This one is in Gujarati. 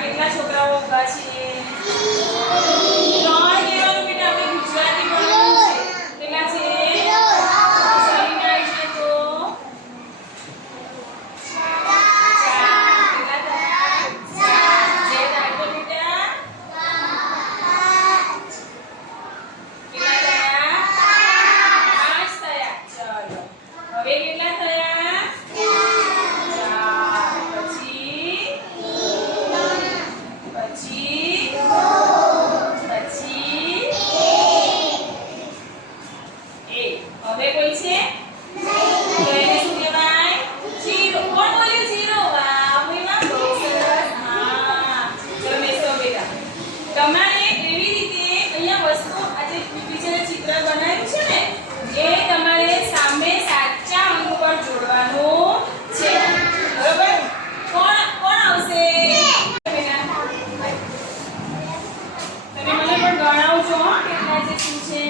કેટલા છોકરાઓ ઉભા છે? 3 લેવાનું બેટા. આપણે ગુજરાતી ભણવાનું છે. કેટલા છે? સરીના છે તો 4. કેટલા થયા? 4. જે દાખલો બેટા કેટલા થયા? 5 થયા. ચલો હવે કેટલા થયા? 4. હવે કોઈ છે? તો એને શું કહેવાય? જીરો. કોણ બોલ્યું જીરો? વાહ ભઈમાં બહુ સરસ. હા ચલો બેસો બેટા. તમારે એવી રીતે અહીંયા વસ્તુ આજે ટીચરે ચિત્ર બનાવ્યું છે ને એ તમારે સામે સાચા અંક પર જોડવાનું છે. બરોબર? કોણ આવશે? બેટા તમે મને પણ ગણાવજો કેટલા છે શું છે.